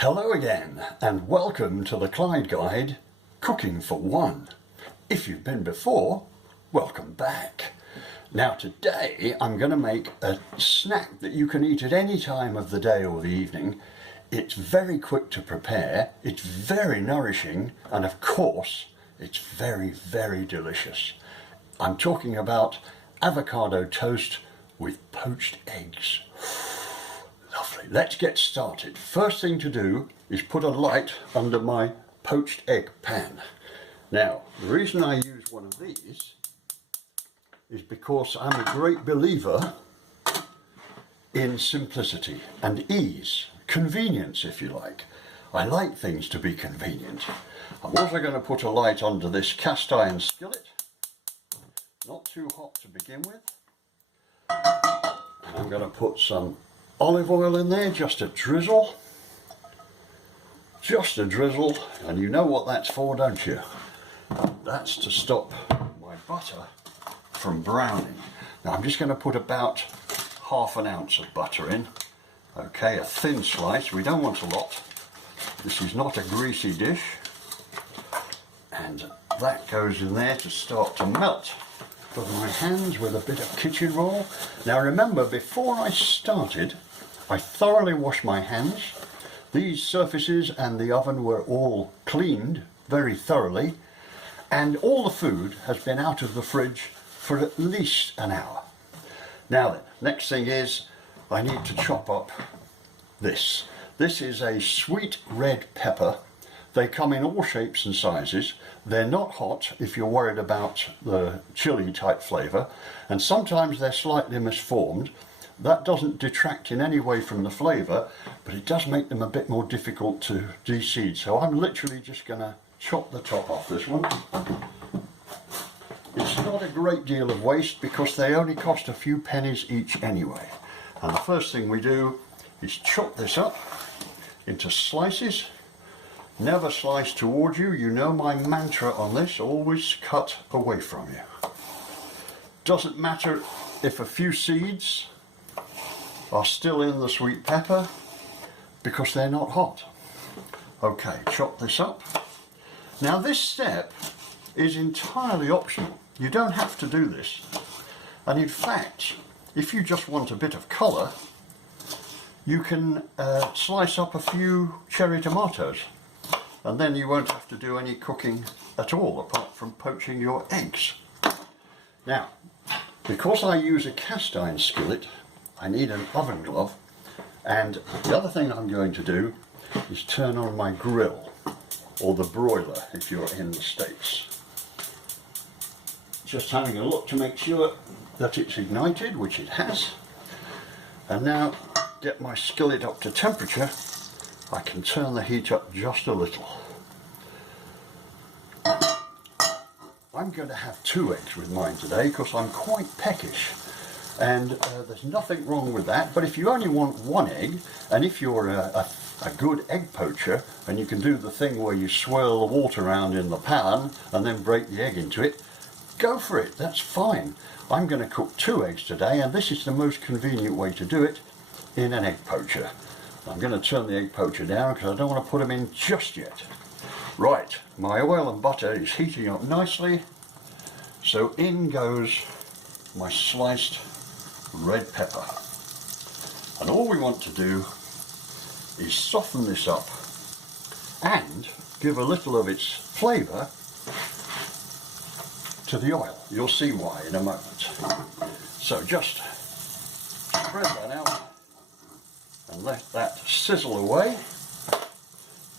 Hello again, and welcome to the Clyde Guide, Cooking for One. If you've been before, welcome back. Now today I'm going to make a snack that you can eat at any time of the day or the evening. It's very quick to prepare, it's very nourishing, and of course it's very, very delicious. I'm talking about avocado toast with poached eggs. Lovely. Let's get started. First thing to do is put a light under my poached egg pan. Now, the reason I use one of these is because I'm a great believer in simplicity and ease, convenience if you like. I like things to be convenient. I'm also going to put a light under this cast iron skillet, not too hot to begin with. And I'm going to put some olive oil in there, just a drizzle, and you know what that's for, don't you? That's to stop my butter from browning. Now I'm just going to put about half an ounce of butter in. Okay, a thin slice, we don't want a lot. This is not a greasy dish. And that goes in there to start to melt. Put my hands with a bit of kitchen roll. Now remember, before I started, I thoroughly washed my hands. These surfaces and the oven were all cleaned very thoroughly, and all the food has been out of the fridge for at least an hour. Now then, next thing is I need to chop up this. This is a sweet red pepper. They come in all shapes and sizes. They're not hot if you're worried about the chili type flavour, and sometimes they're slightly misformed. That doesn't detract in any way from the flavour, but it does make them a bit more difficult to de-seed. So I'm literally just going to chop the top off this one. It's not a great deal of waste because they only cost a few pennies each anyway. And the first thing we do is chop this up into slices. Never slice towards you. You know my mantra on this, always cut away from you. Doesn't matter if a few seeds are still in the sweet pepper because they're not hot. Okay, chop this up. Now this step is entirely optional. You don't have to do this. And in fact, if you just want a bit of colour, you can slice up a few cherry tomatoes, and then you won't have to do any cooking at all apart from poaching your eggs. Now, because I use a cast iron skillet, I need an oven glove, and the other thing I'm going to do is turn on my grill, or the broiler if you're in the States. Just having a look to make sure that it's ignited, which it has. And now get my skillet up to temperature. I can turn the heat up just a little. I'm going to have 2 eggs with mine today because I'm quite peckish. And there's nothing wrong with that, but if you only want 1 egg, and if you're a good egg poacher, and you can do the thing where you swirl the water around in the pan and then break the egg into it, go for it, that's fine. I'm going to cook 2 eggs today, and this is the most convenient way to do it in an egg poacher. I'm going to turn the egg poacher down because I don't want to put them in just yet. Right, my oil and butter is heating up nicely, so in goes my sliced red pepper, and all we want to do is soften this up and give a little of its flavour to the oil. You'll see why in a moment. So just spread that out and let that sizzle away.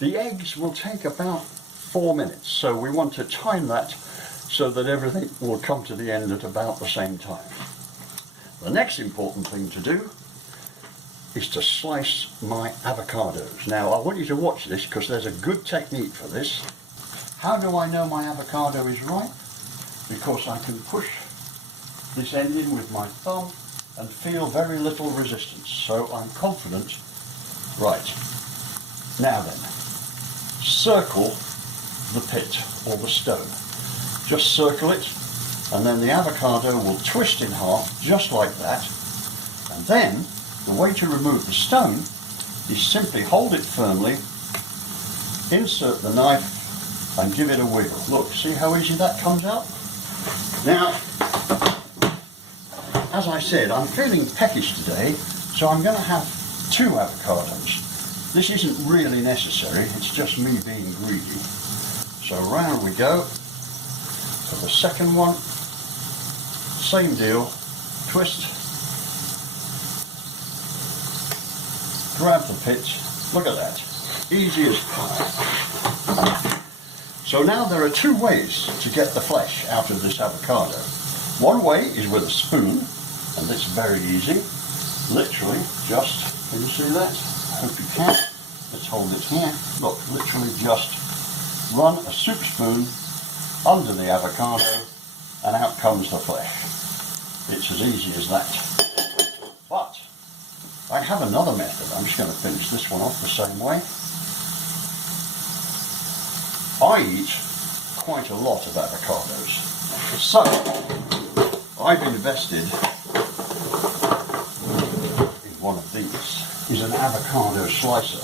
The eggs will take about 4 minutes, so we want to time that so that everything will come to the end at about the same time. The next important thing to do is to slice my avocados. Now I want you to watch this because there's a good technique for this. How do I know my avocado is ripe? Because I can push this end in with my thumb and feel very little resistance. So I'm confident. Right, now then, circle the pit or the stone. Just circle it, and then the avocado will twist in half just like that, and then the way to remove the stone is simply hold it firmly insert the knife and give it a wiggle. Look, see how easy that comes out? Now, as I said, I'm feeling peckish today, so I'm going to have 2 avocados. This isn't really necessary, it's just me being greedy. So round we go for the second one. Same deal, twist, grab the pit, look at that, easy as pie. So now there are 2 ways to get the flesh out of this avocado. One way is with a spoon, and it's very easy. Literally just, can you see that? Hope you can. Let's hold it here. Look, literally just run a soup spoon under the avocado and out comes the flesh. It's as easy as that. But I have another method. I'm just going to finish this one off the same way. I eat quite a lot of avocados. So I've invested in one of these. Is an avocado slicer.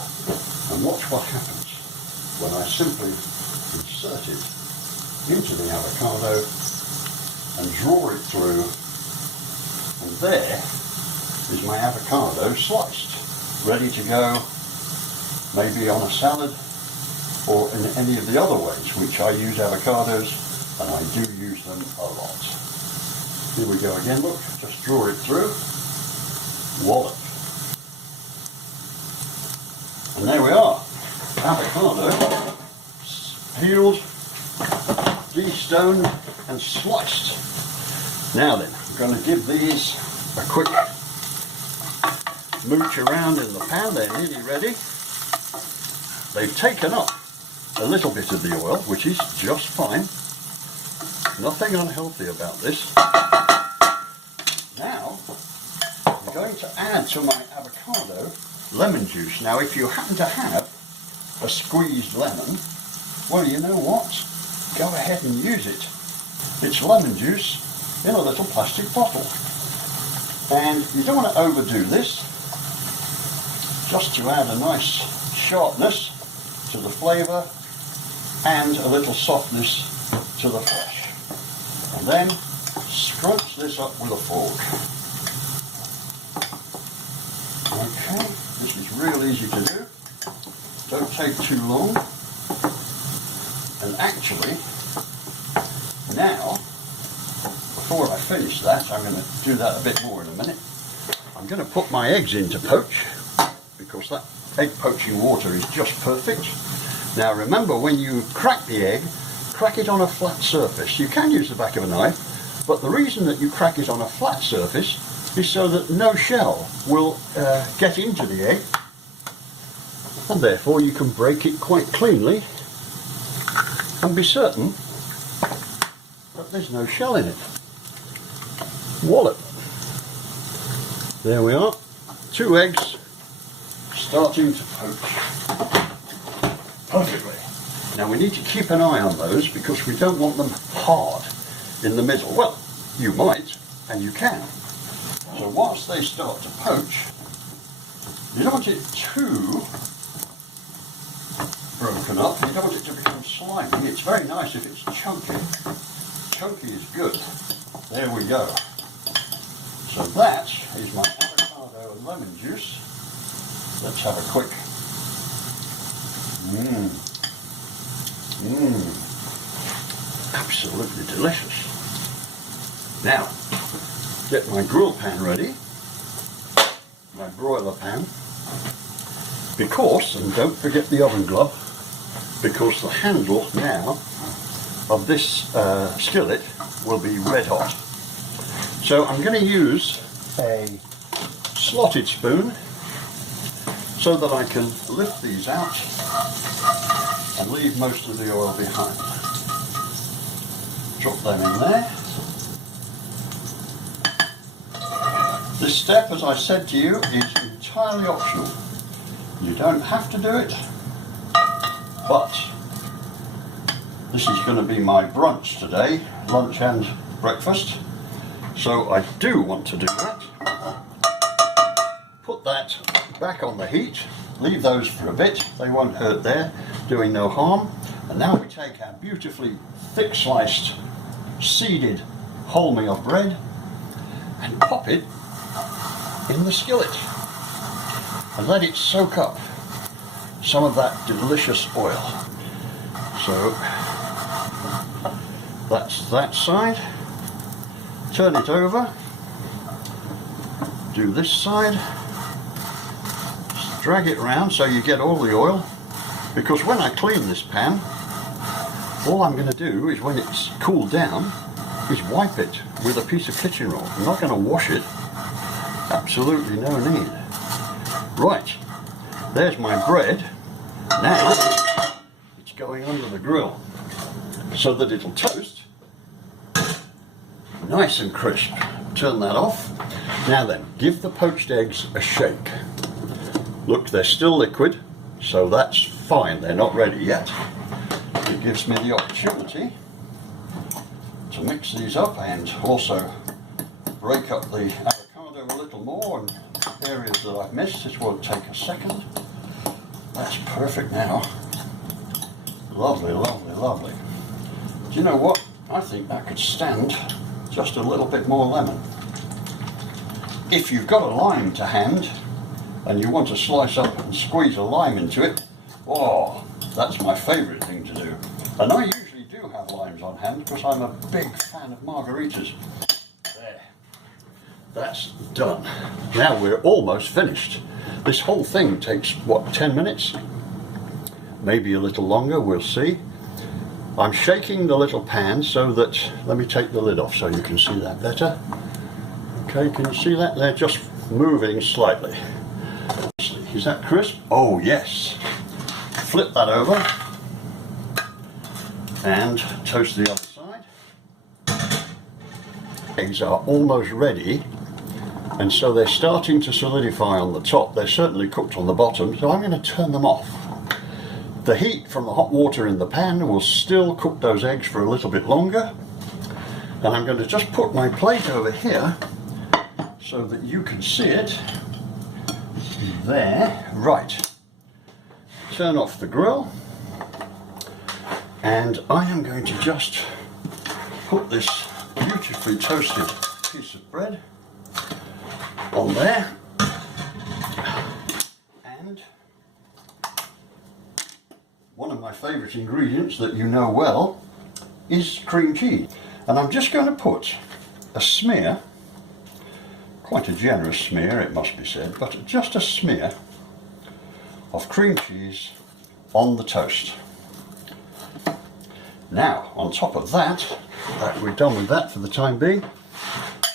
And watch what happens when I simply insert it into the avocado and draw it through, and there is my avocado sliced, ready to go, maybe on a salad or in any of the other ways which I use avocados, and I do use them a lot. Here we go again, look, just draw it through, wallop. And there we are, avocado, peeled, de-stoned and sliced. Now then, I'm going to give these a quick mooch around in the pan. They're nearly ready. They've taken up a little bit of the oil, which is just fine. Nothing unhealthy about this. Now, I'm going to add to my avocado lemon juice. Now, if you happen to have a squeezed lemon, well, you know what? Go ahead and use it. It's lemon juice in a little plastic bottle. And you don't want to overdo this, just to add a nice sharpness to the flavour and a little softness to the flesh. And then scrunch this up with a fork. Okay. This is real easy to do. Don't take too long. And actually, now, before I finish that, I'm going to do that a bit more in a minute. I'm going to put my eggs in to poach, because that egg poaching water is just perfect. Now remember, when you crack the egg, crack it on a flat surface. You can use the back of a knife, but the reason that you crack it on a flat surface is so that no shell will get into the egg, and therefore you can break it quite cleanly and be certain that there's no shell in it. Wallop. There we are, 2 eggs starting to poach perfectly. Now we need to keep an eye on those because we don't want them hard in the middle. Well, you might and you can. So whilst they start to poach, you don't want it too broken up, you don't want it to become slimy. It's very nice if it's chunky. Chunky is good. There we go. So that is my avocado and lemon juice. Let's have a quick absolutely delicious. Now, get my grill pan ready, my broiler pan, because, and don't forget the oven glove, because the handle now of this skillet will be red hot. So I'm going to use a slotted spoon so that I can lift these out and leave most of the oil behind. Drop them in there. This step, as I said to you, is entirely optional. You don't have to do it, but this is going to be my brunch today, lunch and breakfast, so I do want to do that. Put that back on the heat, leave those for a bit, they won't hurt there. doing no harm. And now we take our beautifully thick sliced seeded wholemeal bread and pop it in the skillet and let it soak up some of that delicious oil. So that's that side. Turn it over. Do this side. Just drag it around so you get all the oil, because when I clean this pan, all I'm going to do is, when it's cooled down, is wipe it with a piece of kitchen roll. I'm not going to wash it. Absolutely no need. Right, there's my bread. Now it's going under the grill so that it'll toast nice and crisp. Turn that off. Now then, give the poached eggs a shake. Look, they're still liquid, so that's fine. They're not ready yet. It gives me the opportunity to mix these up and also break up the avocado a little more and areas that I've missed. This won't take a second. That's perfect now. Lovely, lovely, lovely. Do you know what? I think that could stand just a little bit more lemon. If you've got a lime to hand and you want to slice up and squeeze a lime into it, oh, that's my favourite thing to do. And I usually do have limes on hand because I'm a big fan of margaritas. There. That's done. Now we're almost finished. This whole thing takes, what, 10 minutes? Maybe a little longer, we'll see. I'm shaking the little pan so that, let me take the lid off so you can see that better. Okay, can you see that? They're just moving slightly. Is that crisp? Oh yes. Flip that over and toast the other side. Eggs are almost ready, and so they're starting to solidify on the top. They're certainly cooked on the bottom, so I'm going to turn them off. The heat from the hot water in the pan will still cook those eggs for a little bit longer, and I'm going to just put my plate over here so that you can see it. There, right. Turn off the grill, and I am going to just put this beautifully toasted piece of bread on there, and one of my favourite ingredients that you know well is cream cheese, and I'm just going to put a smear, quite a generous smear it must be said, but just a smear of cream cheese on the toast. Now on top of that, we're done with that for the time being. On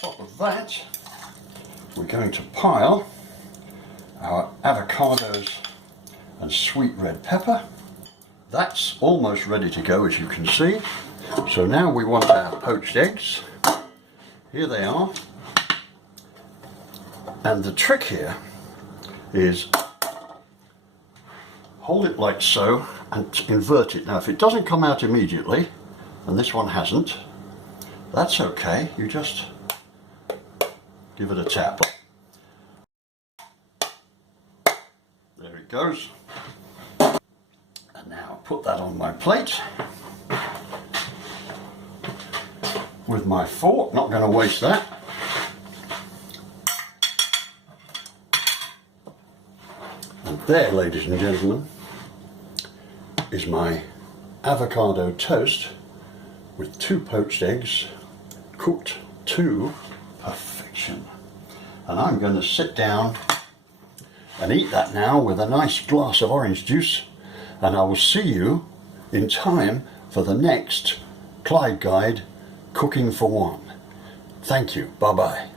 top of that, we're going to pile our avocados and sweet red pepper. That's almost ready to go, as you can see. So now we want our poached eggs. Here they are. And the trick here is hold it like so and invert it. Now if it doesn't come out immediately, and this one hasn't, that's okay. You just give it a tap. There it goes. And now put that on my plate with my fork. Not going to waste that. And there, ladies and gentlemen, is my avocado toast with 2 poached eggs cooked to perfection. And I'm going to sit down and eat that now with a nice glass of orange juice, and I will see you in time for the next Clyde guide, Cooking for One. Thank you. Bye bye.